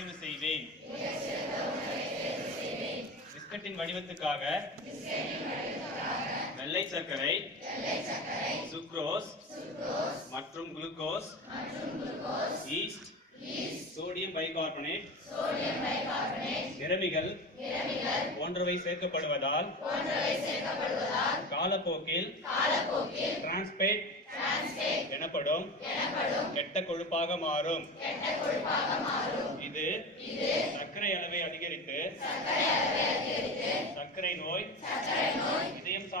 தேர்வு செய்வேன். பிஸ்கட்டின் வடிவத்துக்காக வெள்ளை சர்க்கரை சுக்ரோஸ் மற்றும் குளுக்கோஸ் ஈஸ்ட் சோடியம் பைகார்பனேட் நிறமிகள் போன்றவை சேர்க்கப்படுவதால் காலப்போக்கில் டிரான்ஸ்பேட் எனப்படும் கெட்ட கொழுப்பாக மாறும்.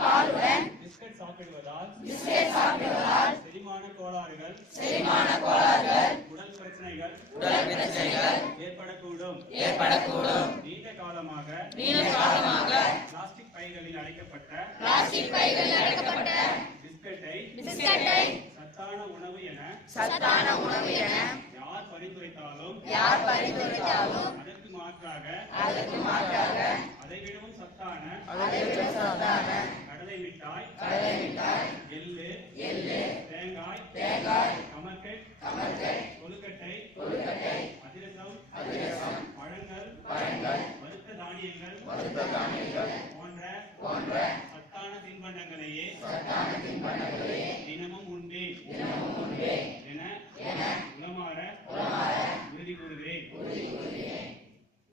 பாலுடன் பிஸ்கட் சாப்பிடுவதால் செரிமான கோளாறுகள் உடல் பிரச்சனைகள் உடல் பிரச்சனைகள் ஏற்படக்கூடும். ஏற்படக்கூடும். நீண்ட காலமாக நீண்ட காலமாக பிளாஸ்டிக் பைகளில் அடைக்கப்பட்ட பிளாஸ்டிக் பைகளில் அடைக்கப்பட்ட பிஸ்கட்டை பிஸ்கட்டை சத்தான உணவு என சத்தான உணவு என யார் பரிந்துரைத்தாலும் யார் பரிந்துரைத்தாலும் அதற்கு மாற்றாக அதற்கு மாற்றாக அதைவிடவும் சத்தான அதற்கு சத்தான கடலை மிட்டாய் கடலை மிட்டாய் எள்ளு எள்ளு தேங்காய் தேங்காய் கமர்கட் கமர்கை கொழுக்கட்டை கொழுக்கட்டை அதிரசம் அதிரசம் பழங்கள் பழங்கள் வறுத்த தானியங்கள் வறுத்த தானியங்கள் போன்ற போன்ற சத்தான தின்பண்டங்களையே சத்தான தின்பண்டங்களை தினமும் உண்டேன் தினமும் உண்டே என என உளமாற